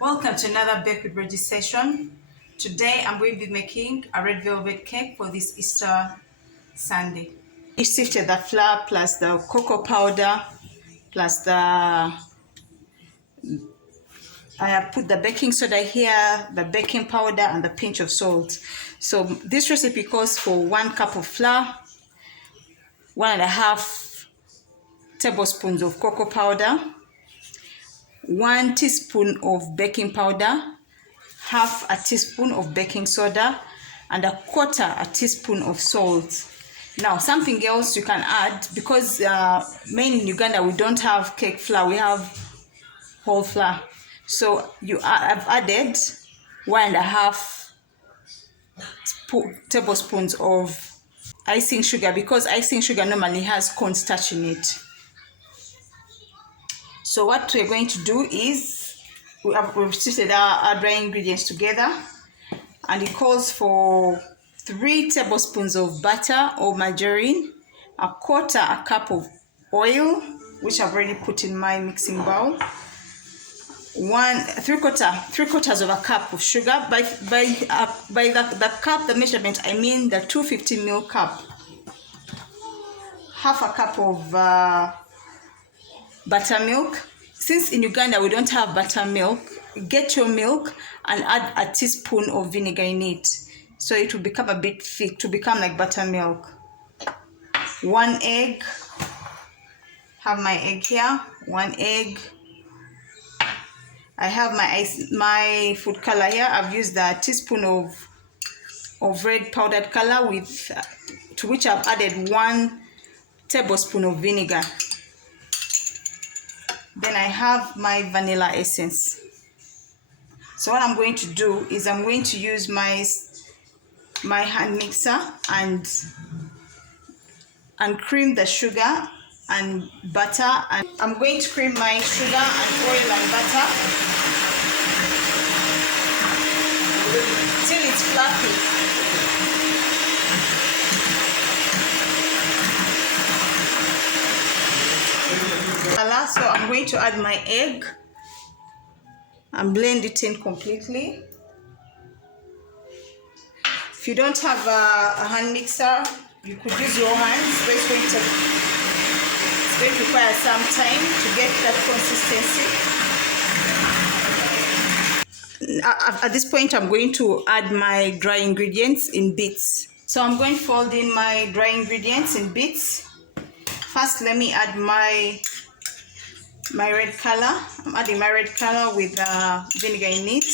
Welcome to another Bake with Reggie session. Today I'm going to be making a red velvet cake for this Easter Sunday. I sifted the flour plus the cocoa powder plus I have put the baking soda here, the baking powder and the pinch of salt. So this recipe calls for 1 cup of flour, 1.5 tablespoons of cocoa powder, 1 teaspoon of baking powder, half a teaspoon of baking soda, and 1/4 teaspoon of salt. Now something else you can add, because mainly in Uganda we don't have cake flour, we have whole flour. So I've added 1.5 tablespoons of icing sugar, because icing sugar normally has cornstarch in it. So what we're going to do is we've sifted our dry ingredients together, and it calls for 3 tablespoons of butter or margarine, 1/4 cup of oil, which I've already put in my mixing bowl, 3/4 of a cup of sugar. By the cup, the measurement, I mean the 250 ml cup, half a cup of buttermilk. Since in Uganda we don't have buttermilk, get your milk and add a teaspoon of vinegar in it, so it will become a bit thick, to become like buttermilk. 1 egg, have my egg here, 1 egg. I have my food color here. I've used a teaspoon of red powdered color, to which I've added 1 tablespoon of vinegar. Then I have my vanilla essence. So what I'm going to do is I'm going to use my hand mixer and cream the sugar and butter, and I'm going to cream my sugar and oil and butter till it's fluffy. So I'm going to add my egg and blend it in completely. If you don't have a hand mixer, you could use your hands, but it's going to require some time to get that consistency. At this point, I'm going to add my dry ingredients in bits. So I'm going to fold in my dry ingredients in bits. First, let me add my red color. I'm adding my red color with vinegar in it.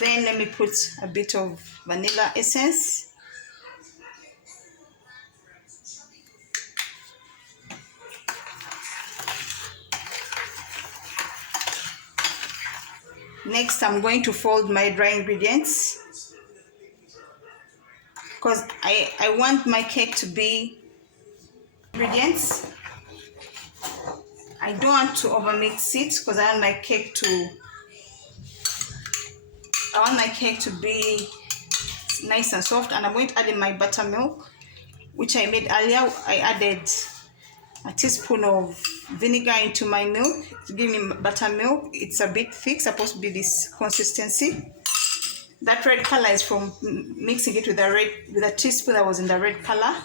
Then let me put a bit of vanilla essence. Next, I'm going to fold my dry ingredients, because I want my cake to be ingredients. I don't want to overmix it, because I want my cake to be nice and soft. And I'm going to add in my buttermilk, which I made earlier. I added a teaspoon of vinegar into my milk to give me buttermilk. It's a bit thick, supposed to be this consistency. That red color is from mixing it with a teaspoon that was in the red color.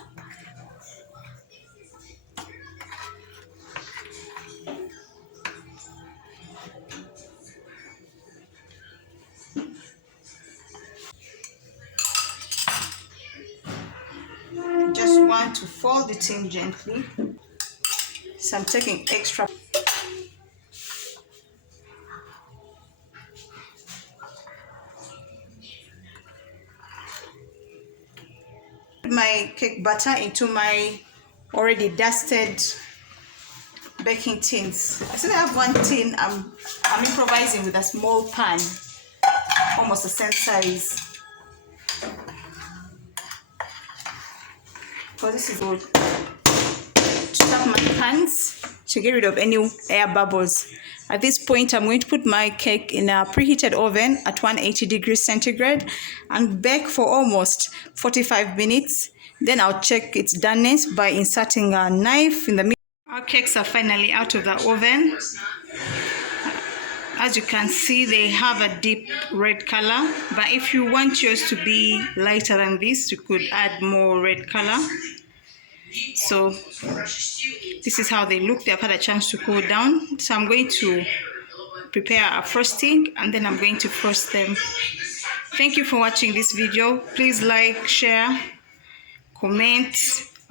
Just want to fold it in gently. So I'm taking extra. My cake batter into my already dusted baking tins. I still have 1 tin. I'm improvising with a small pan, almost the same size, because this is good to tap my pans to get rid of any air bubbles. At this point, I'm going to put my cake in a preheated oven at 180 degrees centigrade and bake for almost 45 minutes. Then I'll check its doneness by inserting a knife in the middle. Our cakes are finally out of the oven. As you can see, they have a deep red color, but if you want yours to be lighter than this, you could add more red color. So this is how they look. They have had a chance to cool down. So I'm going to prepare a frosting and then I'm going to frost them. Thank you for watching this video. Please like, share, comment.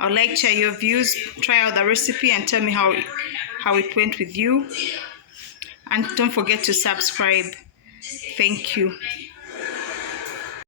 I'd like to share your views. Try out the recipe and tell me how it went with you. And don't forget to subscribe. Thank you.